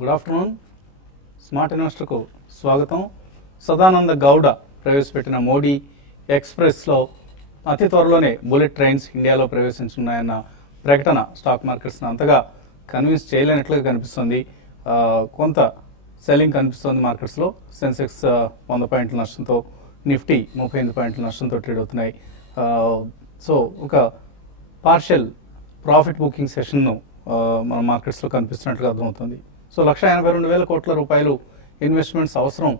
Good afternoon. Smart ఇన్వెస్టర్కు స్వాగతం. సదానంద గౌడ ప్రవేశపెట్టిన మోడీ ఎక్స్ప్రెస్లో అతి త్వరలోనే బుల్లెట్ ట్రైన్స్ ఇండియాలో ప్రవేశించున్నాయన్న ప్రకటన స్టాక్ మార్కెట్స్ని అంతగా కన్విన్స్ చేయలేనట్లుగా కనిపిస్తుంది. కొంత సెల్లింగ్ కనిపిస్తుంది మార్కెట్స్లో. సెన్సెక్స్ 100 పాయింట్ల నష్టంతో, నిఫ్టీ 38 పాయింట్ల నష్టంతో ట్రేడ్ అవుతున్నాయి. సో ఒక పార్షియల్ ప్రాఫిట్ బుకింగ్ సెషన్ను మన మార్కెట్స్లో కనిపిస్తున్నట్లుగా అర్థమవుతుంది. సో 1,82,000 కోట్ల రూపాయలు ఇన్వెస్ట్మెంట్స్ అవసరం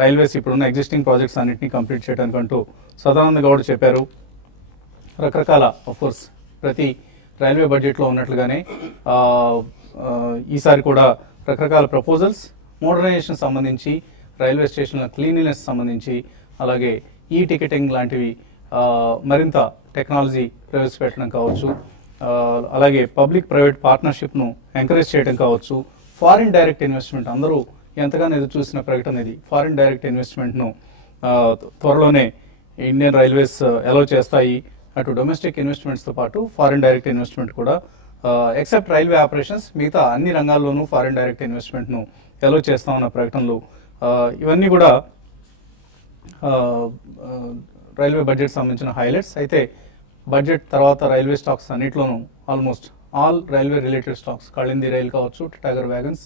రైల్వేస్ ఇప్పుడున్న ఎగ్జిస్టింగ్ ప్రాజెక్ట్స్ అన్నింటినీ కంప్లీట్ చేయడానికి అంటూ సదానంద గౌడ్ చెప్పారు. రకరకాల కోర్స్ ప్రతి రైల్వే బడ్జెట్లో ఉన్నట్లుగానే ఈసారి కూడా రకరకాల ప్రపోజల్స్ మోడర్నైజేషన్ సంబంధించి, రైల్వే స్టేషన్ల క్లీనినెస్ సంబంధించి, అలాగే ఈ టికెటింగ్ లాంటివి మరింత టెక్నాలజీ ప్రవేశపెట్టడం కావచ్చు, అలాగే పబ్లిక్ ప్రైవేట్ పార్ట్నర్షిప్ను ఎంకరేజ్ చేయడం కావచ్చు, ఫారిన్ డైరెక్ట్ ఇన్వెస్ట్మెంట్ అందరూ ఎంతగానో ఎదురు చూసిన ప్రకటన ఇది. ఫారిన్ డైరెక్ట్ ఇన్వెస్ట్మెంట్ను త్వరలోనే ఇండియన్ రైల్వేస్ అలౌ చేస్తాయి. అటు డొమెస్టిక్ ఇన్వెస్ట్మెంట్స్తో పాటు ఫారిన్ డైరెక్ట్ ఇన్వెస్ట్మెంట్ కూడా, ఎక్సెప్ట్ రైల్వే ఆపరేషన్స్, మిగతా అన్ని రంగాల్లోనూ ఫారిన్ డైరెక్ట్ ఇన్వెస్ట్మెంట్ను అలౌ చేస్తామన్న ప్రకటనలు ఇవన్నీ కూడా రైల్వే బడ్జెట్ సంబంధించిన హైలైట్స్. అయితే బడ్జెట్ తర్వాత రైల్వే స్టాక్స్ అన్నిట్లోనూ almost all railway related stocks, Kalindee rail కావచ్చు, టైగర్ వ్యాగన్స్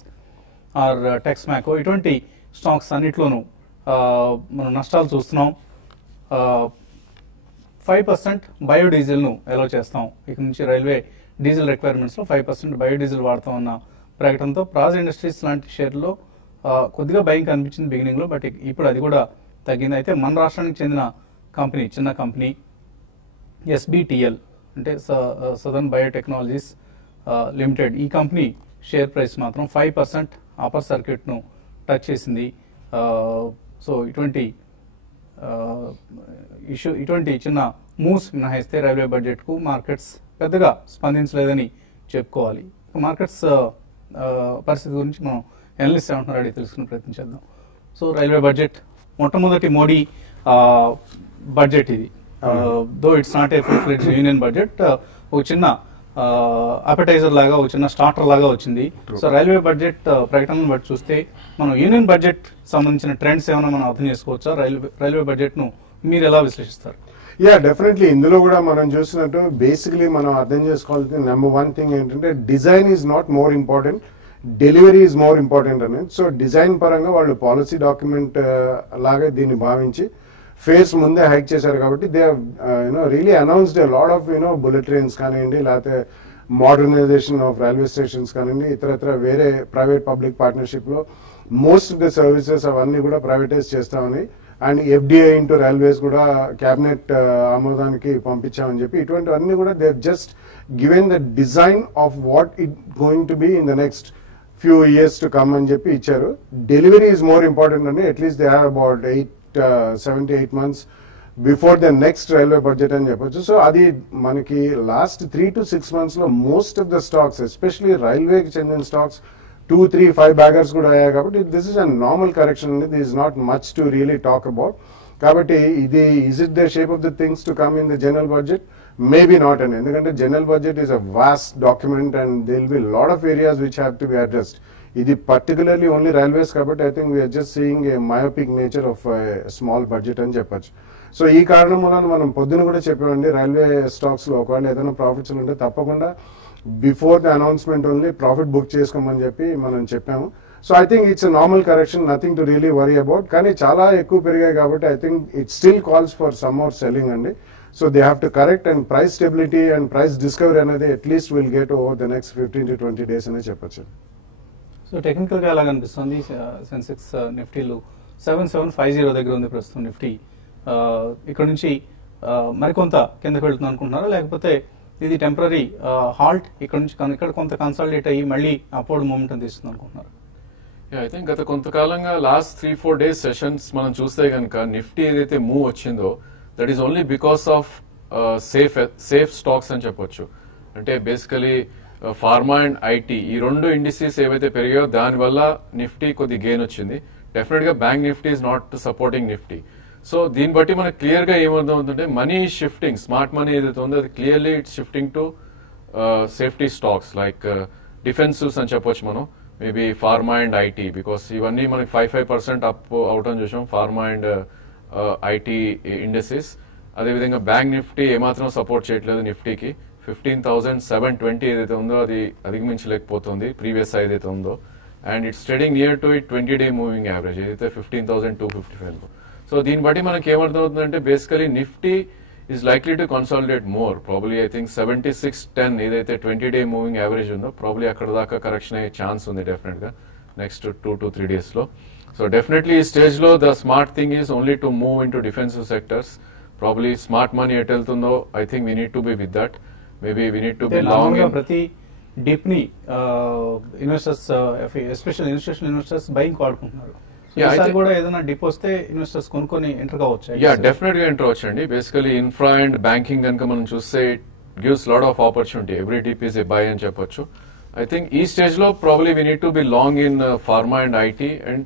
ఆర్ టెక్స్మాకో, ఇటువంటి స్టాక్స్ అన్నిట్లోనూ మనం నష్టాలు చూస్తున్నాం. 5% బయోడీజిల్ను అలౌ చేస్తాం. ఇక నుంచి రైల్వే డీజిల్ రిక్వైర్మెంట్స్లో 5% బయోడీజిల్ వాడతామన్న ప్రకటనతో ప్రాజ్ ఇండస్ట్రీస్ లాంటి షేర్లో కొద్దిగా భయం కనిపించింది బిగినింగ్లో, బట్ ఇప్పుడు అది కూడా తగ్గింది. అయితే మన రాష్ట్రానికి చెందిన కంపెనీ, చిన్న కంపెనీ SBTL అంటే సదర్న్ బయోటెక్నాలజీస్ లిమిటెడ్, ఈ కంపెనీ షేర్ ప్రైస్ మాత్రం 5% అప్పర్ సర్క్యూట్ను టచ్ చేసింది. సో ఇటువంటి చిన్న మూవ్స్ మినహాయిస్తే రైల్వే బడ్జెట్కు మార్కెట్స్ పెద్దగా స్పందించలేదని చెప్పుకోవాలి. మార్కెట్స్ పరిస్థితి గురించి మనం ఎనలిస్ట్ ఏమంటున్నారు అడిగి తెలుసుకునే ప్రయత్నం చేద్దాం. సో రైల్వే బడ్జెట్ మొట్టమొదటి మోడీ బడ్జెట్ ఇది. Though it's not a full fledged union budget, ఒక చిన్న అపెటైజర్ లాగా, ఒక చిన్న స్టార్టర్ లాగా వచ్చింది. సో రైల్వే బడ్జెట్ ప్రకటనను బట్టి చూస్తే మనం యూనియన్ బడ్జెట్ సంబంధించిన ట్రెండ్స్ ఏమైనా మనం అర్థం చేసుకోవచ్చా? రైల్వే బడ్జెట్ ను మీరు ఎలా విశ్లేషిస్తారు? డెఫినెట్లీ ఇందులో కూడా మనం చూసినట్టు బేసికలీ మనం అర్థం చేసుకోవాల్సిన నెంబర్ 1 థింగ్ ఏంటంటే design is not more important, delivery is more important అనేది. సో డిజైన్ పరంగా వాళ్ళు పాలసీ డాక్యుమెంట్ లాగా దీన్ని భావించి ఫేస్ ముందే హైక్ చేశారు కాబట్టి they really announced lot of bullet trains కానివ్వండి, లేకపోతే మోడర్నైజేషన్ ఆఫ్ రైల్వే స్టేషన్స్ కానివ్వండి, ఇతరత్ర వేరే ప్రైవేట్ పబ్లిక్ పార్ట్నర్షిప్ లో మోస్ట్ ఆఫ్ ద సర్వీసెస్ అవన్నీ కూడా ప్రైవేటైజ్ చేస్తామని, అండ్ FDI ఇంటూ రైల్వేస్ కూడా క్యాబినెట్ ఆమోదానికి పంపించామని చెప్పి ఇటువంటివన్నీ కూడా they just given the design of what it going to be in the next few years to come అని చెప్పి ఇచ్చారు. డెలివరీ ఈజ్ మోర్ ఇంపార్టెంట్ అని at least they have about 7-8 months before the next railway budget అని చెప్పొచ్చు. So అది మనకి last 3 to 6 months లో most of the stocks, especially రైల్వేకి చెందిన స్టాక్స్ 2, 3, 5 బ్యాగర్స్ కూడా అయ్యాయి. కాబట్టి this is a normal correction అండి. This is not much to really talk about. కాబట్టి ఇది is it the shape of the things to come in the general budget? Maybe not అండి, ఎందుకంటే general budget is a vast document and they will be lot of areas which have to be addressed. ఇది particularly only railways కాబట్టి I think we're just seeing a myopic nature of small budget అని చెప్పొచ్చు. So ఈ కారణం వలన మనం పొద్దున కూడా చెప్పామండి, రైల్వే స్టాక్స్ లో ఒకవేళ ఏదైనా ప్రాఫిట్స్ ఉంటే తప్పకుండా before the announcement only profit book చేసుకోమని చెప్పి మనం చెప్పాము. So I think it's normal correction, nothing to really worry about. కానీ చాలా ఎక్కువ పెరిగాయి కాబట్టి I think it still calls for some more selling అండి. So they have to correct, and price stability and price discovery అనేది at least will get over the next 15 to 20 days అనే చెప్పొచ్చు. So technical గా ఎలా కనిపిస్తుంది? సెన్సెక్స్ నిఫ్టీలు 7750 దగ్గర ఉంది ప్రస్తుతం నిఫ్టీ. ఇక్కడ నుంచి మరికొంత కిందకి వెళ్తుంది అనుకుంటున్నారా, లేకపోతే ఇది టెంపరీ హాల్ట్, ఇక్కడ నుంచి ఇక్కడ కొంత కన్సాలిడేట్ అయ్యి మళ్ళీ అప్వర్డ్ మూమెంట్ తీస్తుంది అనుకుంటున్నారు? ఐ థింక్ గత కొంతకాలంగా లాస్ట్ 3-4 days సెషన్స్ మనం చూస్తే కనుక నిఫ్టీ ఏదైతే మూవ్ వచ్చిందో that is only because of safe stocks అని చెప్పొచ్చు. అంటే బేసికలీ ఫార్మా అండ్ ఐటీ, ఈ 2 ఇండిసీస్ ఏవైతే పెరిగాయో దానివల్ల నిఫ్టీ కొద్ది గెయిన్ వచ్చింది. డెఫినెట్ గా bank Nifty is not supporting Nifty. So దీన్ని బట్టి మనకు క్లియర్ గా ఏమర్థం అవుతుంటే మనీ షిఫ్టింగ్, స్మార్ట్ మనీ ఏదైతే ఉందో అది clearly it's shifting to safety stocks like defensives అని చెప్పొచ్చు మనం. Maybe pharma and IT, because ఇవన్నీ మనకి 5% అప్ అవటం చూసాం, ఫార్మా అండ్ ఐటీ ఇండస్ట్రీస్. అదేవిధంగా బ్యాంక్ నిఫ్టీ ఏమాత్రం సపోర్ట్ చేయట్లేదు నిఫ్టీకి. 15,720 ఏదైతే ఉందో అది అధిగమించలేకపోతుంది ప్రీవియస్ ఏదైతే ఉందో, and it's trading near to it 20-day moving average ఏదైతే 15,255. సో దీన్ని బట్టి మనకి ఏమర్థమవుతుందంటే basically Nifty is likely to consolidate more. Probably I think 7610 ఏదైతే 20-day మూవింగ్ యావరేజ్ ఉందో ప్రాబ్లీ అక్కడ దాకా కరెక్షన్ అయ్యే ఛాన్స్ ఉంది డెఫినెట్ గా నెక్స్ట్ 2 to 3 days లో. సో డెఫినెట్లీ ఈ స్టేజ్ లో the smart thing is only to move into defensive sectors. Probably smart money ఎటు వెళ్తుందో I think we need to be with that. Maybe we need to be long. ప్రతి dip ని investors especial institutional investors buying వాడుకుంటున్నారు. కూడా ఏదైనా dip వస్తే investors కొనుక్కొని enter కావచ్చు. యా డెఫినెట్ గా ఎంటర్ అవ్వచ్చండి. బేసికలీ ఇన్ఫ్రా అండ్ బ్యాంకింగ్ కనుక మనం చూస్తే it gives lot of opportunity. Every dip is a buy అని చెప్పొచ్చు. ఐ థింక్ ఈ స్టేజ్ లో probably we need to be long in pharma and IT, and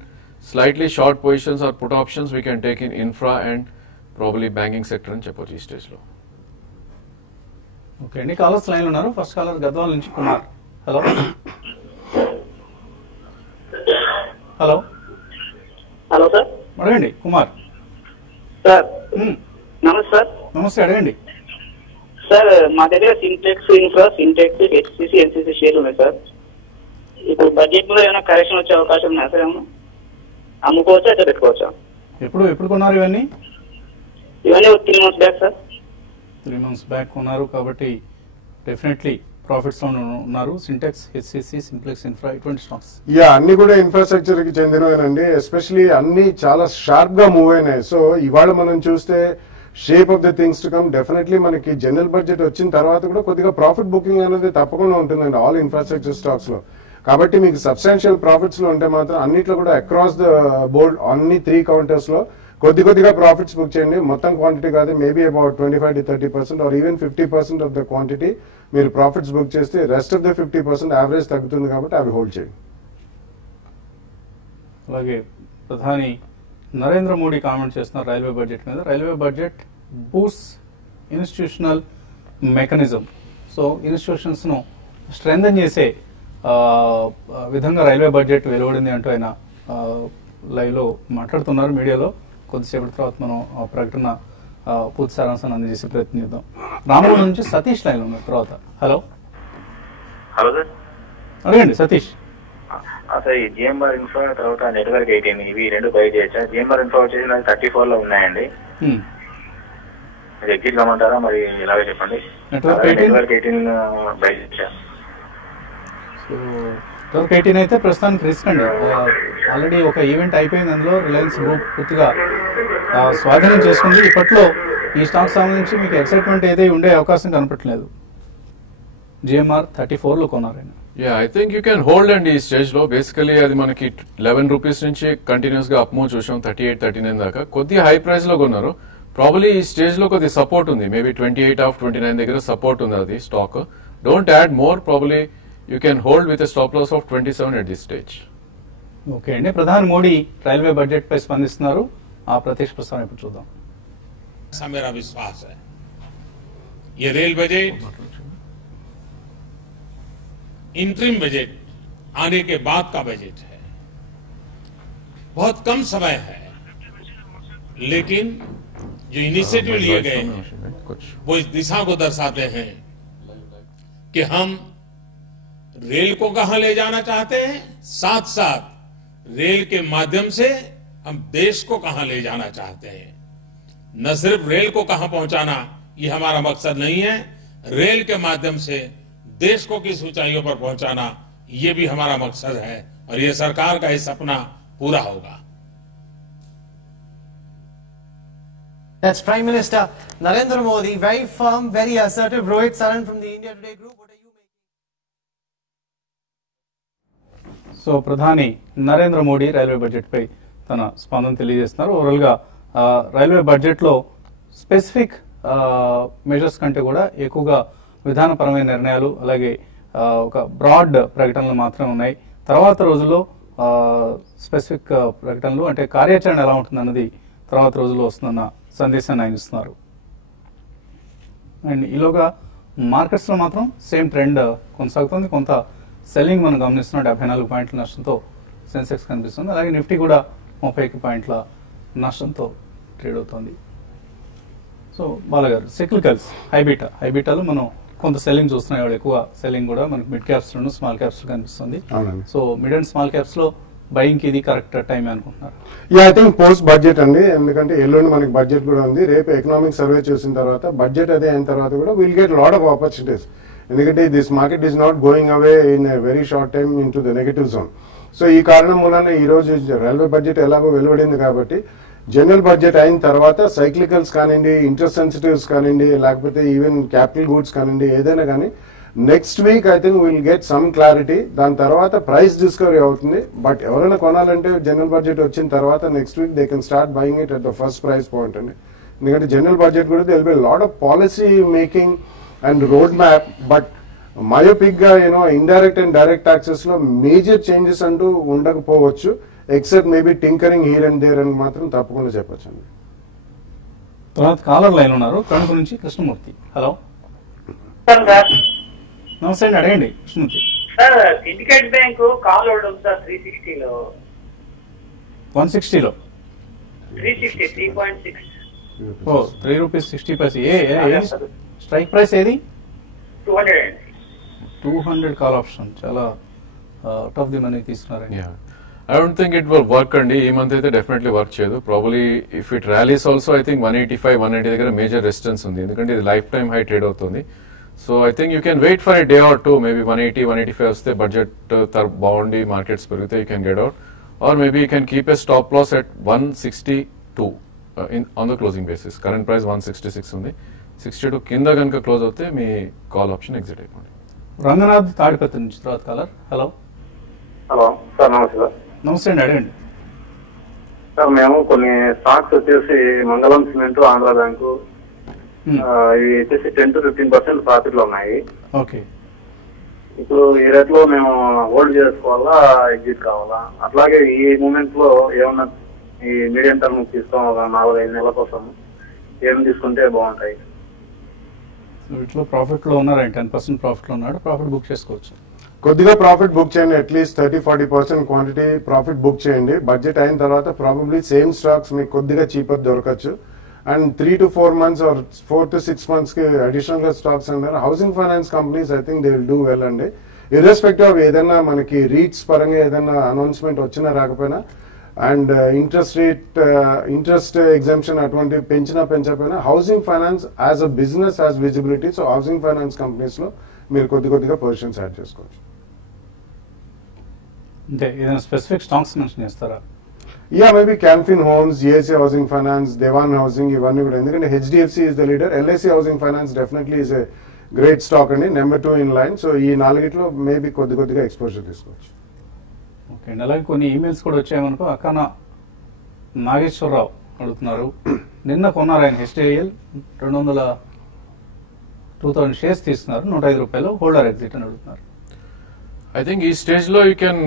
slightly short positions or put options we can take in infra and probably banking sector అని చెప్పొచ్చు ఈ stage లో. Okay అండి, callers line ఉన్నారు. First caller Gadwal నుంచి Kumar. Hello hello hello sir. అడగండి Kumar sir నమస్తే sir. నమస్తే, అడగండి సార్. మా దగ్గర Sintex infra, Sintex, HCC, NCC షేర్లు ఉన్నాయి సార్. ఇప్పుడు బడ్జెట్ లో ఏమైనా కరెక్షన్ వచ్చే అవకాశం ఉన్నాయా సార్? ఏమన్నా అమ్ముకోవచ్చా, అయితే పెట్టుకోవచ్చా? ఎప్పుడు కొన్నారు ఇవన్నీ? ఇవన్నీ 3 months back sir. 3 months back కొన్నారు కాబట్టి డెఫినెట్లీ ప్రాఫిట్స్ లో ఉన్నారు. సింటెక్స్, హెచ్సిసి, సింప్లెక్స్ ఇన్ఫ్రా ఇటువంటి స్టాక్స్ అన్ని కూడా ఇన్ఫ్రాస్ట్రక్చర్ కి చెందినవేనండి. ఎస్పెషలీ అన్ని చాలా షార్ప్ గా మూవ్ అయినాయి. సో ఇవాళ మనం చూస్తే shape of the things to come. Definitely మనకి జనరల్ బడ్జెట్ వచ్చిన తర్వాత కూడా కొద్దిగా ప్రాఫిట్ బుకింగ్ అనేది తప్పకుండా ఉంటుందండి ఆల్ ఇన్ఫ్రాస్ట్రక్చర్ స్టాక్స్ లో. కాబట్టి మీకు సబ్స్టాన్షియల్ ప్రాఫిట్స్ లో ఉంటే మాత్రం అన్నిట్లో కూడా అక్రాస్ ద బోర్డ్ అన్ని 3 counters లో కొద్దిగా ప్రాఫిట్స్ బుక్ చేయండి. మొత్తం క్వాంటిటీ కాదు, maybe about 25 to 30% or even 50% of the quantity మీరు ప్రాఫిట్స్ బుక్ చేస్తే రెస్ట్ ఆఫ్ ద 50% యావరేజ్ తగ్గుతుంది కాబట్టి అవి హోల్డ్ చేయండి. అలాగే ప్రధాని నరేంద్ర మోడీ కామెంట్ చేస్తున్నారు రైల్వే బడ్జెట్ మీద. Railway budget boost institutional mechanism. So institutions ను స్ట్రెంథన్ చేసే విధంగా రైల్వే బడ్జెట్ వెలువడింది అంటూ ఆయన లైవ్ లో మాట్లాడుతున్నారు మీడియాలో. కొద్దిసేపటి తర్వాత మనం ప్రకటన పూర్తి సారాంశాన్ని అందజేసే ప్రయత్నిద్దాం. రామగుండం నుంచి సతీష్ లైన్ ఉన్నారు తర్వాత. హలో హలో సార్, అడగండి సతీష్. సార్ ఈ జిఎంఆర్ ఇన్ఫ్రా తర్వాత నెట్వర్క్ 18 ఇవి 2 బై చేయొచ్చా? జిఎంఆర్ ఇన్ఫ్రా వచ్చేసి నాకు 34 లో ఉన్నాయండి. మీరు ఎగ్జిట్ కమ్మంటారా మరి ఇలాగే చెప్పండి. నెట్వర్క్ 18 బై చేయొచ్చా? నెట్వర్క్ 18 అయితే ప్రస్తుతానికి రిస్క్ అండి. ఆల్రెడీ ఒక ఈవెంట్ అయిపోయింది, అందులో రిలయన్స్ గ్రూప్ పూర్తిగా స్వాధీనం చేసుకుంది. ఇప్పట్లో ఈ స్టాక్ సంబంధించి మీకు ఎక్సైట్మెంట్ ఏదై ఉండే అవకాశం కనపట్లేదు. జిఎంఆర్ 34 లో కొన్నారైనా. I think you can hold అండి ఈ స్టేజ్ లో. బేసికలీ అది మనకి 11 రూపీస్ నుంచి కంటిన్యూస్ గా అప్ మూవ్ చూసాం 38, 39 దాకా. కొద్దిగా హై ప్రైస్ లో కొన్నారు. ప్రాబ్లీ ఈ స్టేజ్ లో కొద్ది సపోర్ట్ ఉంది. మేబీ 28.29 దగ్గర సపోర్ట్ ఉంది అది stock. Don't add more. Probably you can hold with stop loss of 27 at this stage. Okay అండి, ప్రధాని మోడీ రైల్వే బడ్జెట్ పై స్పందిస్తున్నారు. ఆ ప్రత్యక్ష ప్రసారం ఇప్పుడు చూద్దాం. मेरा विश्वास है ये रेल बजट इंटरिम बजट आने के बाद का बजट है. बहुत कम समय है, लेकिन जो इनिशिएटिव लिए गए हैं वो इस दिशा को दर्शाते हैं कि हम रेल को कहां ले जाना चाहते हैं, साथ साथ रेल के माध्यम से हम देश को कहां ले जाना चाहते हैं. न सिर्फ रेल को कहां पहुंचाना ये हमारा मकसद नहीं है, रेल के माध्यम से देश को किस ऊंचाइयों पर पहुंचाना ये भी हमारा मकसद है. और ये सरकार का ये सपना पूरा होगा. That's Prime Minister Narendra Modi, very firm, very assertive. Rohit Saran from the India Today Group. What are you making? So ప్రధాని నరేంద్ర మోడీ రైల్వే బడ్జెట్ పై తన స్పందన తెలియజేస్తున్నారు. ఓవరాల్ గా రైల్వే బడ్జెట్ లో స్పెసిఫిక్ మెజర్స్ కంటే కూడా ఎక్కువగా విధానపరమైన నిర్ణయాలు, అలాగే ఒక బ్రాడ్ ప్రకటనలు మాత్రమే ఉన్నాయి. తర్వాత రోజుల్లో స్పెసిఫిక్ ప్రకటనలు అంటే కార్యాచరణ ఎలా ఉంటుందన్నది తర్వాత రోజుల్లో వస్తుందన్న సందేశాన్ని ఆయన ఇస్తున్నారు. అండ్ ఈలోగా మార్కెట్స్ లో మాత్రం సేమ్ ట్రెండ్ కొనసాగుతుంది. కొంత సెల్లింగ్ మనం గమనిస్తున్నాం 74 పాయింట్ల నష్టంతో సెన్సెక్స్ కనిపిస్తుంది. అలాగే నిఫ్టీ కూడా 31 పాయింట్ల నష్టంతో ట్రేడ్ అవుతోంది. సో బాలగారు, సిక్లికల్స్ హైబీటాలో మనం కొంత సెల్లింగ్ చూస్తున్నాం. ఇవాళ ఎక్కువ సెల్లింగ్ కూడా మనకి మిడ్ క్యాప్స్ లోను స్మాల్ క్యాప్స్ లో కనిపిస్తుంది. అవునండి. So mid and small caps లో బయింగ్ ఇది కరెక్ట్ టైం అనుకుంటున్నారు? ఐ థింక్ పోస్ట్ బడ్జెట్ అండి, ఎందుకంటే ఎల్లుండి మనకి బడ్జెట్ కూడా ఉంది. రేపు ఎకనామిక్ సర్వే చూసిన తర్వాత బడ్జెట్ అదే అయిన తర్వాత కూడా will get lot of opportunities. ఎందుకంటే this market is not going away in a very short time in to the negative zone. So ఈ కారణం మూలన ఈ రోజు రైల్వే బడ్జెట్ ఎలాగో వెలువడింది కాబట్టి జనరల్ బడ్జెట్ అయిన తర్వాత సైక్లికల్స్ కానివ్వండి, ఇంట్రెస్ట్ సెన్సిటివ్స్ కానివ్వండి, లేకపోతే ఈవెన్ క్యాపిటల్ గూడ్స్ కానివ్వండి, ఏదైనా కానీ next week I think will get some clarity. దాని తర్వాత ప్రైస్ డిస్కవరీ అవుతుంది. బట్ ఎవరైనా కొనాలంటే జనరల్ బడ్జెట్ వచ్చిన తర్వాత next week they can start buying it at the first price point అండి. ఎందుకంటే జనరల్ బడ్జెట్ కూడా they will be lot of policy making and road map. But myopic గా indirect and direct taxes లో major changes అంటూ ఉండకపోవచ్చు, except maybe tinkering here and there అని మాత్రం తప్పకుండా చెప్పొచ్చు అండి. తర్వాత కాలర్ లైన్ ఉన్నారు తణుకు నుంచి కృష్ణమూర్తి. హలో నమస్తే అండి, అడగండి Krishnamurthy. Sir syndicate bank call load ఉంది సార్ 360లో 160లో 360 3.6 ఓ ₹3.60. ఏ స్ట్రైక్ ప్రైస్ ఏది? 200 కాల్ ఆప్షన్. చాలా అవుట్ ఆఫ్ ది మనీ తీసుకున్నారండి. I don't think it will work అండి. ఈ మంత్ అయితే డెఫినెట్లీ వర్క్ చేయదు. Probably if it rallies also I think 185, 180 దగ్గర మేజర్ రెసిస్టెన్స్ ఉంది. ఎందుకంటే ఇది లైఫ్ టైమ్ హై ట్రేడ్ అవుతుంది. So I think you can wait for a day or two. Maybe 180, 185 వస్తే బడ్జెట్ బాగుండి మార్కెట్స్ పెరిగితే you can get out. Or maybe you can keep a stop loss at 162 on the closing basis. Current price 166 ఉంది. 62 కింద కనుక close అవుతే మీ call option exit అయిపోయింది. రంగనాథ్ తాడిపత్రి నుంచి తర్వాత కాలర్. హలో సార్ నమస్తే సార్. నమస్తే అండి, అడగండి. సార్ మేము కొన్ని స్టాక్స్ వచ్చేసి మంగళం సిమెంట్, ఆంధ్ర బ్యాంకు ఇవి వచ్చేసి 10 to 15% ప్రాఫిట్ లో ఉన్నాయి. ఓకే, ఇప్పుడు ఈ రేట్ లో మేము హోల్డ్ చేసుకోవాలా, ఎగ్జిట్ కావాలా? అట్లాగే ఈ మూమెంట్ లో ఏమన్నా ఈ మీడియం టర్మ్ తీసుకోవాలా, 4-5 నెలల కోసం ఏం తీసుకుంటే బాగుంటాయి? వీటిలో ప్రాఫిట్ లో ఉన్నారండి, 10% ప్రాఫిట్ లో ఉన్నాడు, ప్రాఫిట్ బుక్ చేసుకోవచ్చు. కొద్దిగా ప్రాఫిట్ బుక్ చేయండి, అట్లీస్ట్ 30-40% క్వాంటిటీ ప్రాఫిట్ బుక్ చేయండి. బడ్జెట్ అయిన తర్వాత ప్రాబబ్లీ సేమ్ స్టాక్స్ మీకు కొద్దిగా చీపర్ దొరకచ్చు. And 3 to 4 months or 4 to 6 months కి అడిషనల్ గా స్టాక్స్ అన్నారు. Housing finance companies I think they will do well అండి. ఇర్రెస్పెక్టివ్ ఆఫ్ ఏదైనా మనకి రీట్స్ పరంగా ఏదైనా అనౌన్స్మెంట్ వచ్చినా రాకపోయినా, అండ్ ఇంట్రెస్ట్ ఎగ్జామ్షన్ అటువంటి పెంచకపోయినా housing finance as a business as visibility. So housing finance companies లో మీరు కొద్దిగా పొజిషన్స్ యాడ్ చేసుకోవచ్చు. అంటే ఏదైనా స్పెసిఫిక్ స్టాక్స్ మెన్షన్ చేస్తారా? Maybe Can Fin Homes, ASC housing finance, Dewan housing, ఇవన్నీ కూడా. ఎందుకంటే HDFC is the leader, LIC housing finance definitely is a great stock అండి, నెంబర్ 2 ఇన్ లైన్. సో ఈ 4 మేబీ కొద్దిగా ఎక్స్పోజర్ తీసుకోవచ్చు. ఓకే అండి. అలాగే కొన్ని ఈమెయిల్స్ కూడా వచ్చాయనుకో. అక్కన నాగేశ్వరరావు అడుగుతున్నారు, నిన్న కొన్నారు ఆయన హెచ్డిఐఎల్ 2000 షేర్స్ తీస్తున్నారు, ₹105 హోల్డర్ ఎగ్జిట్ అని అడుగుతున్నారు. ఐ థింక్ ఈ స్టేజ్ లో యూ కెన్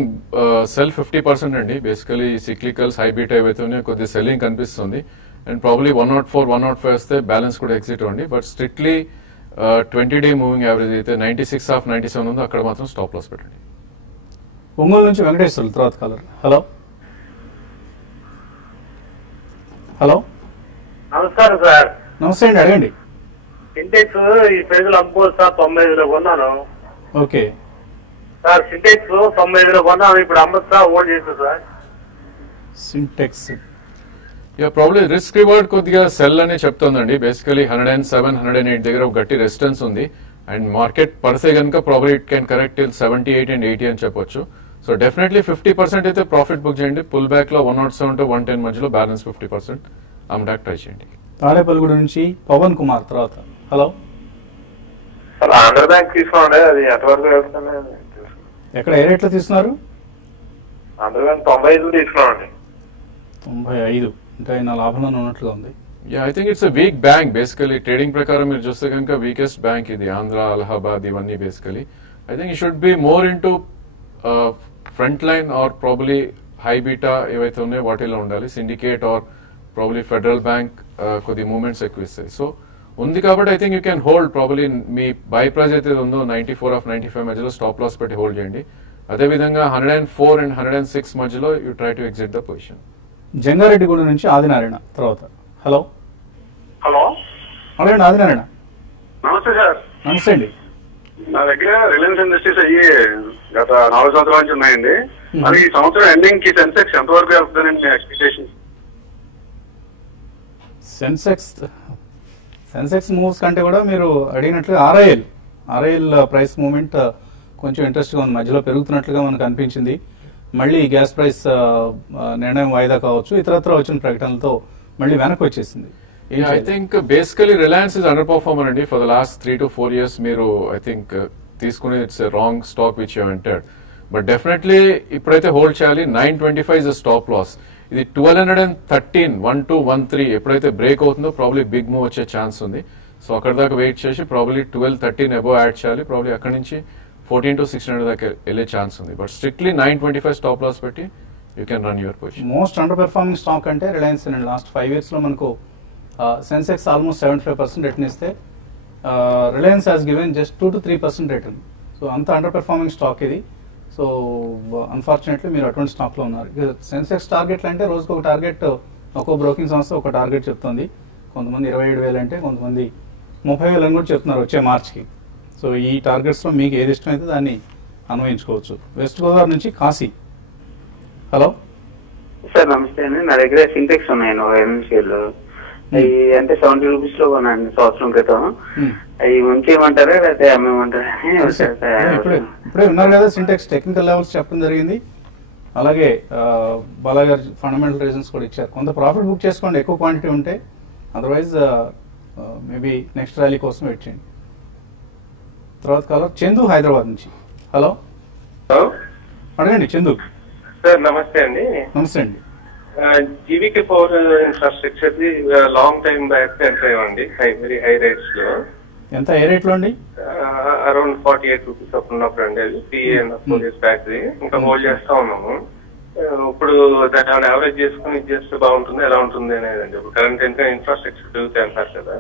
సెల్ 50% అండి. బేసికలీ సిక్లికల్స్ హై బీట్ ఏవైతే ఉన్నాయో కొద్దిగా సెల్లింగ్ కనిపిస్తుంది. అండ్ ప్రాబ్లీ 104, 105 వస్తే బ్యాలెన్స్ కూడా ఎగ్జిట్ అవ్వండి. But strictly 20-day moving average అయితే 96/97 ఉందో అక్కడ మాత్రం స్టాప్ లాస్ పెట్టండి. ఒంగోలు నుంచి వెంకటేశ్వర్లు తర్వాత కాలర్. హలో నమస్కారం సార్. నమస్తే అండి, అడగండి. సింటెక్స్ ఈ ప్రైజ్లో అమ్ముకోవచ్చా? 95లో కొన్నాను. ఓకే సార్ సింటెక్స్ 95లో కొన్నాను, ఇప్పుడు అమ్మొచ్చా, హోల్డ్ చేస్తా sir? Sintex probably risk reward కొద్దిగా సెల్ అని చెప్తుందండి. బేసికలీ 107, 108 దగ్గర ఒక గట్టి రెసిస్టెన్స్ ఉంది. అండ్ మార్కెట్ పడితే కనుక probably it can correct 78 and 80 అని చెప్పొచ్చు. సో డెఫినెట్లీ 50% అయితే ప్రాఫిట్ బుక్ చేయండి. పుల్ బ్యాక్ లో 107 to 110 మధ్యలో బ్యాలెన్స్ 50% అమ్మడానికి ట్రై చేయండి. తాడేపల్లిగూడ నుంచి పవన్ కుమార్ తర్వాత. హలో ఆంధ్ర బ్యాంక్ తీసుకోండి, అది ఎంతవరకు వెళ్తుంది? ఎక్కడ ఏ రేట్లో తీసుకున్నారు? ఆంధ్ర బ్యాంక్ 95 తీసుకున్నామండి. 95 అంటే ఆయన లాభంలో ఉన్నట్లుగా ఉంది. I think it's week bank. Basically trading ప్రకారం మీరు చూస్తే కనుక వీకెస్ట్ బ్యాంక్ ఇది. ఆంధ్ర, అలహాబాద్ ఇవన్నీ basically I think you should be more into front line or probably high beta ఏవైతే ఉన్నాయో వాటిలో ఉండాలి. Syndicate or probably federal bank కొద్ది మూవ్మెంట్స్ ఎక్కువ ఇస్తాయి. సో ఉంది కాబట్టి I think you can hold probably మీ బై ప్రైస్ అయితే ఉందో 94 ఆఫ్ 95 మధ్యలో స్టాప్ లాస్ పెట్టి హోల్డ్ చేయండి. అదేవిధంగా 104 అండ్ 106 మధ్యలో you try to exit the position. Jangareddiguda నుంచి ఆదినారాయణ తర్వాత. హలో హలో అడగండి ఆదినారాయణ. నమస్తే సార్. నమస్తే అండి. నా దగ్గర రిలయన్స్ ఇండస్ట్రీస్ అయ్యి గత 4 సంవత్సరాల నుంచి ఉన్నాయండి. మరి ఈ సంవత్సరం ఎండింగ్ కి సెన్సెక్స్ ఎంతవరకు వెళ్తుందండి మీ ఎక్స్పెక్టేషన్? సెన్సెక్స్ మూవ్స్ కంటే కూడా మీరు అడిగినట్లుగా ఆర్ఐఎల్ ప్రైస్ మూవ్మెంట్ కొంచెం ఇంట్రెస్ట్గా ఉంది. మధ్యలో పెరుగుతున్నట్లుగా మనకు అనిపించింది. మళ్ళీ గ్యాస్ ప్రైస్ నిర్ణయం వాయిదా కావచ్చు, ఇతరత్ర వచ్చిన ప్రకటనలతో మళ్ళీ వెనక్కి వచ్చేసింది. I think basically Reliance is underperformer అండి for the last 3 to 4 years. మీరు ఐ థింక్ తీసుకునే it's wrong stock which you entered. But definitely ఇప్పుడైతే హోల్డ్ చేయాలి. 925 ఇస్ స్టాప్ లాస్. ఇది 1213 1213 ఎప్పుడైతే బ్రేక్ అవుతుందో ప్రాబ్లీ బిగ్ మూవ్ వచ్చే ఛాన్స్ ఉంది. సో అక్కడ దాకా వెయిట్ చేసి ప్రాబ్లీ 1213 అబోవ్ యాడ్ చేయాలి. ప్రాబ్లీ అక్కడ నుంచి 14 to 1600 దాకా వెళ్ళే ఛాన్స్ ఉంది. బట్ స్ట్రిక్ట్లీ 925 స్టాప్ లాస్ పెట్టి you can run your position. Most under performing stock అంటే రిలయన్స్ అండి. లాస్ట్ 5 years లో మనకు సెన్సెక్స్ ఆల్మోస్ట్ 75% రిటర్న్ ఇస్తే Reliance has given just 2 to 3% return. So అంత అండర్ పెర్ఫార్మింగ్ స్టాక్ ఇది. సో అన్ఫార్చునేట్లీ మీరు అటువంటి స్టాక్ లో ఉన్నారు. సెన్సెక్స్ టార్గెట్లు అంటే రోజుకు ఒక టార్గెట్, ఒక్కో బ్రోకింగ్ సంస్థ ఒక టార్గెట్ చెప్తుంది. కొంతమంది 27,000 అంటే, కొంతమంది 30,000 అని కూడా చెప్తున్నారు వచ్చే మార్చికి. సో ఈ టార్గెట్స్ లో మీకు ఏది ఇష్టమైతే దాన్ని అన్వయించుకోవచ్చు. వెస్ట్ గోదావరి నుంచి కాశీ. హలో సార్ నమస్తే అండి. నా దగ్గర సింటెక్స్ ఉన్నాయి ఎంసీఎల్. అవి అంటే 70 రూపీస్ లో కొన్నాను సంవత్సరం క్రితం. అవి ఉంచేయమంటారా లేకపోతే అమ్మేమంటారా? ఇప్పుడే ఉన్నారు కదా సింటెక్స్ టెక్నికల్ లెవెల్స్ చెప్పడం జరిగింది. అలాగే బాలాగారు ఫండమెంటల్ రీజన్స్ కూడా ఇచ్చారు. కొంత ప్రాఫిట్ బుక్ చేసుకోండి ఎక్కువ క్వాంటిటీ ఉంటే. అదర్వైజ్ మేబీ నెక్స్ట్ ర్యాలీ కోసం వెయిట్ చేయండి. తర్వాత కాలర్ చందు హైదరాబాద్ నుంచి. హలో అడగండి చందు. సార్ నమస్తే అండి. నమస్తే అండి. GVK power infrastructure the long time back enter అయ్యండి వెరీ హై రేట్స్ లో. ఎంత ఏ రేట్ లో అండి? అరౌండ్ 48 రూపీస్ అప్పుడు ఉన్నప్పుడు అండి. అది పిఏ 4 years బ్యాక్ ఇంకా హోల్డ్ చేస్తా ఉన్నాము. ఇప్పుడు దాన్ని యావరేజ్ చేసుకుని ఇది చేస్తే బాగుంటుంది, ఎలా ఉంటుంది అనేది అండి. ఇప్పుడు కరెంట్ ఎంత ఇన్ఫ్రాస్ట్రక్చర్ పెరుగుతాయి అంటారు కదా.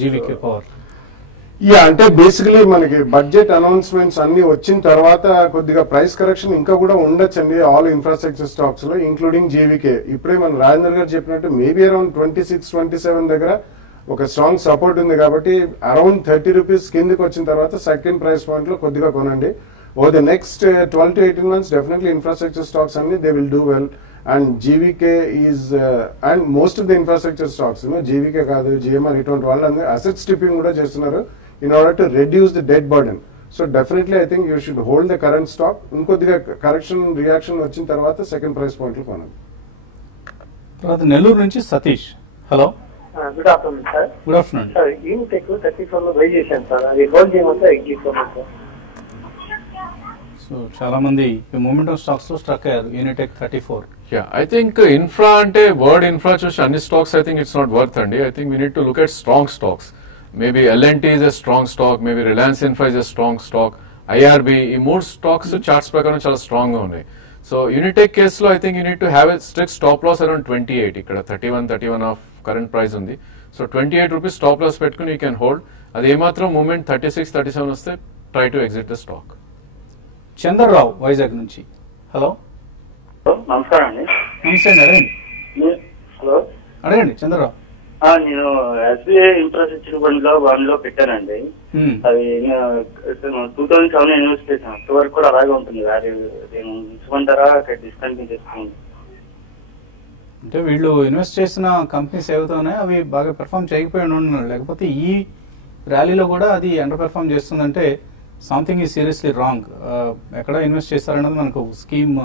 జీవీకే పవర్ అంటే బేసికలీ మనకి బడ్జెట్ అనౌన్స్మెంట్స్ అన్ని వచ్చిన తర్వాత కొద్దిగా ప్రైస్ కరెక్షన్ ఇంకా కూడా ఉండొచ్చండి ఆల్ ఇన్ఫ్రాస్ట్రక్చర్ స్టాక్స్ లో, ఇంక్లూడింగ్ జీవీకే. ఇప్పుడే మన రాజేందర్ గారు చెప్పినట్టు మేబీ అరౌండ్ 26-27 దగ్గర ఒక స్ట్రాంగ్ సపోర్ట్ ఉంది కాబట్టి అరౌండ్ 30 రూపీస్ కిందకి వచ్చిన తర్వాత సెకండ్ ప్రైస్ పాయింట్ లో కొద్దిగా కొనండి. Over the next 12 to 18 months definitely infrastructure stocks అన్ని they will do well. And GVK is and most of the infrastructure stocks GVK కాదు జిఎంఆర్ ఇటువంటి వాళ్ళు అసెట్ స్ట్రిప్పింగ్ కూడా చేస్తున్నారు in order to reduce the debt burden. So definitely I think you should hold the current stock. ఇంకొద్దిగా correction reaction వచ్చిన తర్వాత second price point లో కొనండి. తర్వాత నెల్లూరు నుంచి Satish. Hello good afternoon sir. Good afternoon sir. Unitech 34 లో బై చేశాను సార్. అది హోల్డ్ చేయమంటే ఎగ్జిట్ చేయమంటారు సార్. సో చాలా మంది మూమెంటం స్టాక్స్ లో స్ట్రక్ అయ్యారు. యూనిటెక్ 34. ఐ థింక్ ఇన్ఫ్రా అంటే వర్డ్ ఇన్ఫ్రా చూసి అన్ని stocks I think it's not worth అండి. I think we need to look at strong stocks. Maybe L&T is a strong stock, maybe Reliance Infra is a strong stock, IRB, ఈ 3 stocks charts ప్రకారం చాలా strong గా ఉన్నాయి. So Unitech కేసులో I think you need to have a strict stop loss around 28. ఇక్కడ 31 of current price ఉంది. So 28 rupees stop loss పెట్టుకుని you can hold. అది ఏమాత్రం మూమెంట్ 36-37 వస్తే try to exit the stock. Chandrarao Vizag నుంచి. హలో నమస్కారం అండి. నమస్తే అండి. అడగండి. హలో అడగండి చంద్రరావు. నేను ఎస్బీఐ ఇన్ఫ్రాస్ట్రక్చర్ వన్ లో పెట్టానండి. అది 2007 ఇన్వెస్ట్ చేశాను. అంతవరకు కూడా అలాగే ఉంటుంది. అది నేను ఉంచమంటారా డిస్కంటిన్యూ చేస్తాను? అంటే వీళ్ళు ఇన్వెస్ట్ చేసిన కంపెనీస్ ఏవైతే ఉన్నాయో అవి బాగా పెర్ఫామ్ చేయకపోయి ఉన్నారు. లేకపోతే ఈ ర్యాలీలో కూడా అది అండర్ పెర్ఫామ్ చేస్తుందంటే సంథింగ్ ఈజ్ సీరియస్లీ రాంగ్. ఎక్కడ ఇన్వెస్ట్ చేస్తారన్నది మనకు స్కీమ్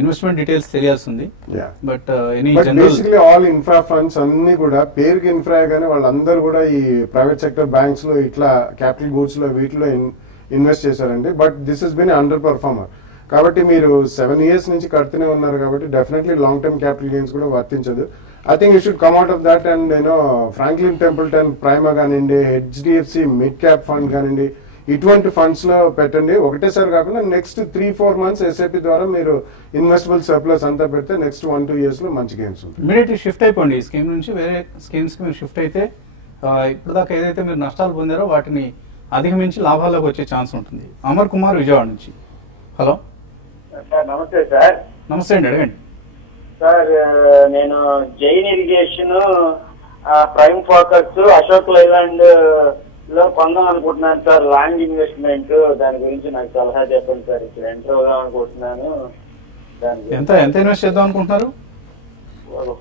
ఇన్వెస్ట్మెంట్ డీటెయిల్స్ తెలియాల్సింది. But basically all infra funds అన్ని కూడా పేరుకి ఇన్ఫ్రా గానీ వాళ్ళందరూ కూడా ఈ ప్రైవేట్ సెక్టర్ బ్యాంక్స్ లో ఇట్లా క్యాపిటల్ గూడ్స్ లో వీటిలో ఇన్వెస్ట్ చేశారండి. But this is been under performer. కాబట్టి మీరు 7 years నుంచి కడుతూనే ఉన్నారు కాబట్టి definitely long term capital gains కూడా వర్తించదు. I think you should come out of that. And Franklin Templeton prima కానివ్వండి, హెచ్డిఎఫ్సి మిడ్ క్యాప్ ఫండ్ కానివ్వండి, ఇటువంటి ఫండ్స్ లో పెట్టండి. ఒకటేసారి కాకుండా నెక్స్ట్ 3-4 months ఎస్ఐపి ద్వారా మీరు ఇన్వెస్టబుల్ సర్ప్లస్ అంతా పెడితే నెక్స్ట్ 1-2 years లో మంచి గెయిన్స్ ఉంటుంది. ఇమీడియట్లీ షిఫ్ట్ అయిపోండి ఈ స్కీమ్ నుంచి వేరే స్కీమ్స్ కి మీరు షిఫ్ట్ అయితే ఇప్పుడు దాకా ఏదైతే మీరు నష్టాలు పొందారో వాటిని అధిగమించి లాభాల్లోకి వచ్చే ఛాన్స్ ఉంటుంది. అమర్ కుమార్ విజయవాడ నుంచి. హలో సార్ నమస్తే సార్. నమస్తే అండి, అడగండి సార్. నేను Jain irrigation, prime focus, Ashok Leyland లో కొందాం అనుకుంటున్నాను సార్. ల్యాండ్ ఇన్వెస్ట్మెంట్, దాని గురించి నాకు సలహా చెప్పండి సార్. ఇక్కడ ఎంటర్ అవుదాం అనుకుంటున్నాను. ఎంత ఇన్వెస్ట్ చేద్దాం అనుకుంటున్నారు?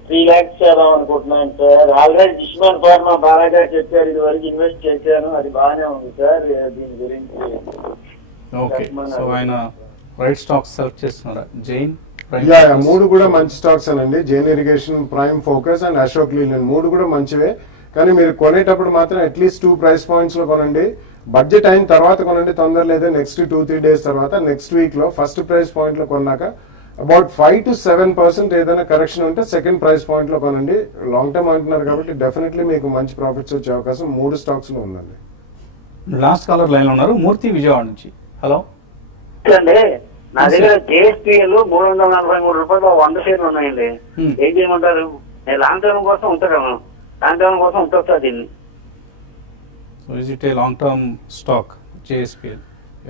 3 lakhs చేద్దాం అనుకుంటున్నాను సార్. ఆల్రెడీ జిష్మాన్ ఫార్మా బాగా చెప్పారు, ఇది వరకు ఇన్వెస్ట్ చేశాను, అది బాగానే ఉంది సార్. దీని గురించి ఓకే, సో ఆయన రైట్ స్టాక్స్ సెలెక్ట్ చేస్తున్నారా? జైన్, మూడు కూడా మంచి స్టాక్స్ అనండి. Jain irrigation, prime focus and Ashok Leyland మూడు కూడా మంచివే. కానీ మీరు కొనేటప్పుడు మాత్రం అట్లీస్ట్ 2 price points లో కొనండి. బడ్జెట్ అయిన తర్వాత కొనండి, తొందర లేదా నెక్స్ట్ 2-3 days తర్వాత. నెక్స్ట్ వీక్ లో ఫస్ట్ ప్రైస్ పాయింట్ లో కొన్నాక అబౌట్ 5 to 7% ఏదైనా కరెక్షన్ ఉంటే సెకండ్ ప్రైస్ పాయింట్ లో కొనండి. లాంగ్ టర్మ్ అంటున్నారు కాబట్టి డెఫినెట్లీ మీకు మంచి ప్రాఫిట్స్ వచ్చే అవకాశం 3 stocks లో ఉందండి. లాస్ట్ కాలర్ లైన్ లో ఉన్నారు, మూర్తి విజయవాడ నుంచి. హలో అండి, నా దగ్గర జేఎస్పీఎల్ 343 రూపాయలు 100 షేర్లు ఉన్నాయండి. ఏం చేయమంటారు? నేను లాంగ్ టర్మ్ కోసం ఉంటాను, లాంగ్ టర్మ్ కోసం ఉంటుంది దీన్ని. So is it a long term stock JSPL?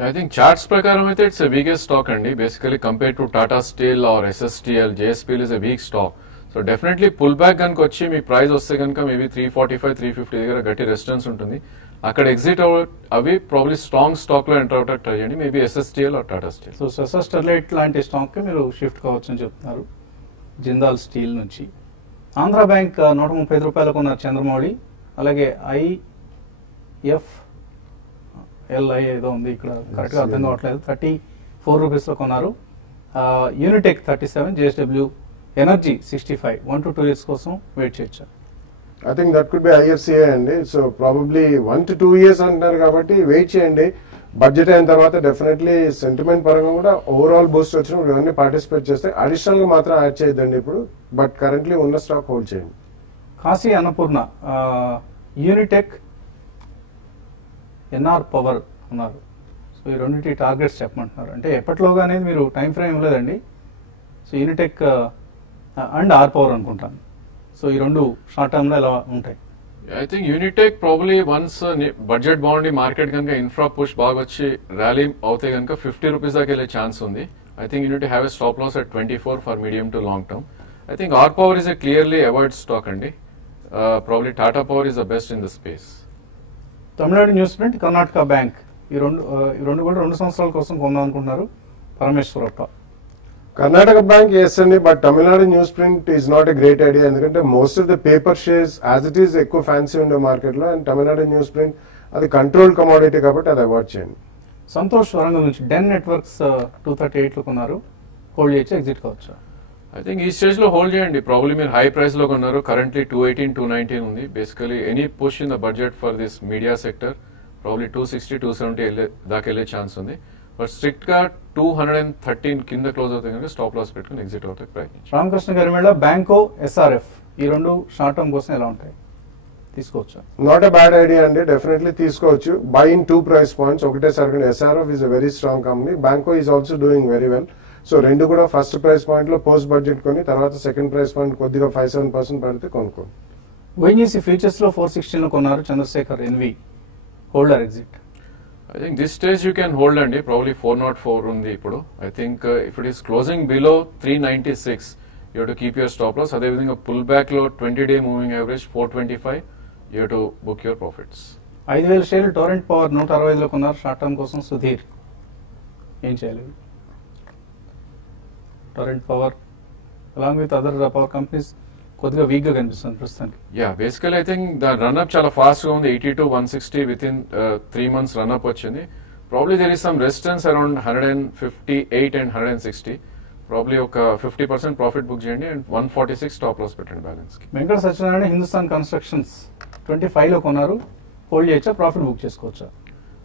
I think charts prakaram aithe it's a weakest stock andi. Basically compared to Tata Steel or SSTL, JSPL is a weak stock. So definitely pullback ganka vachi mee price vaste ganka maybe 345-350 దగ్గర గట్టి resistance ఉంటుంది. అక్కడ exit అవి probably strong stock లో enter out try చేయండి, maybe SSTL or Tata Steel. So Sesa Sterlite లాంటి స్టాక్ మీరు షిఫ్ట్ కావచ్చు అని చెప్తున్నారు జిందాల్ స్టీల్ నుంచి. ఆంధ్ర బ్యాంక్ 135 రూపాయలకు ఉన్నారు చంద్రమౌళి. అలాగే IFLI ఏదో ఉంది, ఇక్కడ కరెక్ట్గా అర్థం కావట్లేదు, 34 రూపీస్లో కొన్నారు. Unitech 37, JSW energy 65. 1 to 2 years కోసం వెయిట్ చేయొచ్చు. I think that could be IFCA అండి. సో ప్రాబబ్లీ 1 to 2 years అంటున్నారు కాబట్టి వెయిట్ చేయండి. బడ్జెట్ అయిన తర్వాత డెఫినెట్లీ సెంటిమెంట్ పరంగా కూడా ఓవరాల్ బూస్ట్ వచ్చినప్పుడు ఇవన్నీ పార్టిసిపేట్ చేస్తే అడిషనల్ గా మాత్రం యాడ్ చేయొద్దండి ఇప్పుడు. బట్ కరెంట్లీ ఉన్న స్టాక్ హోల్డ్ చేయండి. Kashi Annapurna, Unitech, NR power ఉన్నారు. సో ఈ రెండింటి టార్గెట్స్ చెప్పమంటున్నారు. అంటే ఎప్పటిలోగా అనేది మీరు టైం ఫ్రేమ్ లేదండి. So Unitech and R power అనుకుంటాను. సో ఈ రెండు షార్ట్ టర్మ్ లో ఎలా ఉంటాయి? I think Unitech probably once budget బాగుండి మార్కెట్ కనుక ఇన్ఫ్రా పుష్ బాగా వచ్చి ర్యాలీ అవుతే కనుక 50 రూపీస్ దాకా వెళ్ళే ఛాన్స్ ఉంది. I think you need have a stop loss at 24 for medium to long term. I think R Power is a clearly avoid stock అండి. Probably Tata Power is the best in the space. Tamil Nadu newsprint, Karnataka Bank, ఈ రెండు కూడా 2 సంవత్సరాల కోసం కొందాం అనుకుంటున్నారు Parameshwarappa. Karnataka Bank yes అండి, but Tamil Nadu newsprint is not a great idea. ఎందుకంటే most of the paper shares as it is ఎక్కువ ఫ్యాన్సీ ఉండే మార్కెట్ లో. అండ్ తమిళనాడు న్యూస్ ప్రింట్ అది కంట్రోల్ కమోడిటీ కాబట్టి అది అవాయిడ్ చేయండి. సంతోష్ వరంగల్ నుంచి డెన్ నెట్వర్క్స్ 238 లో కొన్నారు, హోల్డ్ చేయొచ్చు, ఎగ్జిట్ కావచ్చు? ఐ థింక్ ఈ స్టేజ్ లో హోల్డ్ చేయండి. ప్రాబ్లీ మీరు హై ప్రైస్ లో కొన్నారు, కరెంట్లీ 218-219 ఉంది. Basically any push in the budget for this media sector probably 260-270 దాకా వెళ్ళే ఛాన్స్ ఉంది. బట్ స్ట్రిక్ట్ గా 213 కింద క్లోజ్ అవుతాయి కనుక స్టాప్ లాస్ పెట్టుకుని ఎగ్జిట్ అవుతాయి ప్రయత్నించి. రామకృష్ణ గారి మేళ, బ్యాంకో, SRF ఈ రెండు షార్ట్ టర్మ్ కోసం ఎలా ఉంటాయి? తీసుకోవచ్చు? నాట్ ఎ బ్యాడ్ ఐడియా అండి, డెఫినెట్లీ తీసుకోవచ్చు. Buy in 2 price points. ఒకటేసారి SRF is a very strong company, Banco is also doing very well. So రెండు కూడా ఫస్ట్ ప్రైస్ పాయింట్ లో పోస్ట్ బడ్జెట్ కొని తర్వాత సెకండ్ ప్రైస్ పాయింట్ కొద్దిగా 5-7% పడితే కొనుక్కోండి. ONGC ఫ్యూచర్స్ లో 416 లో కొన్నారు Chandrashekar, NV, holder, exit? I think this stage you can hold అండి, probably 404 ఉంది ఇప్పుడు. I think if it is closing below 396, you have to keep your stop loss. అదే విధంగా పుల్ బ్యాక్ లో 20-day moving average 425, you have to book your profits. 5000 షేర్లు Torrent power 165 లో కొన్నారు short term కోసం, సుధీర్, ఏం చేయాలి? Torrent power along with other power companies కొద్దిగా వీక్ గా కనిపిస్తుంది ప్రస్తుతానికి. Yeah, basically I think the run up చాలా ఫాస్ట్ గా ఉంది. 80-160 విత్ ఇన్ 3 months రన్అప్ వచ్చింది. Probably there is some resistance around 158 and 160. Probably ఒక 50% ప్రాఫిట్ బుక్ చేయండి అండ్ 146 స్టాప్ లాస్ పెట్టండి బ్యాలెన్స్ కి. వెంకట సత్యనారాయణ, హిందుస్థాన్ కన్స్ట్రక్షన్స్ 25 లో కొన్నారు, హోల్డ్ చేయొచ్చా, ప్రాఫిట్ బుక్ చేసుకోవచ్చా?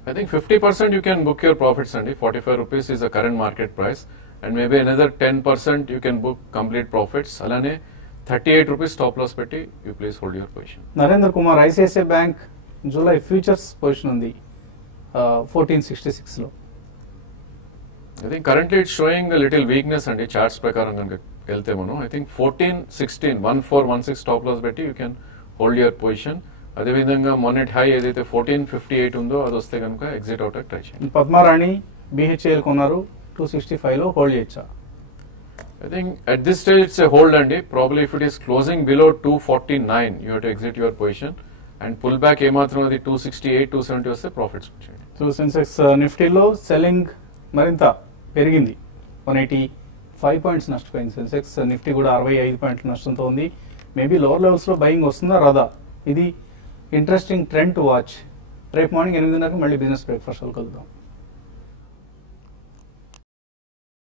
I think 50% you can book your profits అండి. 45 rupees is the current market price and maybe another 10% you can book complete profits. అలానే 38 rupees stop loss పెట్టి you please hold your position. Narendra Kumar, ICICI bank July futures position ఉంది 1466 లో. I think currently it's showing a little weakness అండి charts ప్రకారం కనుక వెళ్తే మనం. I think 1416 1416 stop loss పెట్టి you can hold your position. అదేవిధంగా మొన్నటి హై ఏదైతే 1458 ఉందో అది వస్తే కనుక ఎగ్జిట్ అవుట్ ట్రై చేయండి. పద్మారాణి BHL కొన్నారు 265 లో హోల్డ్ చేయొచ్చా? I think at this stage it's a hold అండి. Probably if it is closing below 249 you have to exit your position and pull back ఏమాత్రం అది 268 270 వస్తే ప్రాఫిట్స్ వచ్చేయండి. సో సెన్సెక్స్ నిఫ్టీలో సెల్లింగ్ మరింత పెరిగింది, 185 పాయింట్స్ నష్టపోయింది సెన్సెక్స్. నిఫ్టీ కూడా 65 పాయింట్ల నష్టంతో ఉంది. మేబీ లోవర్ లెవెల్స్ లో బయింగ్ వస్తుందా రాదా, ఇది ఇంట్రెస్టింగ్ ట్రెండ్ టు వాచ్. రేపు మార్నింగ్ 8:30 మళ్ళీ బిజినెస్ బ్రేక్ఫాస్ట్ కలుద్దాం.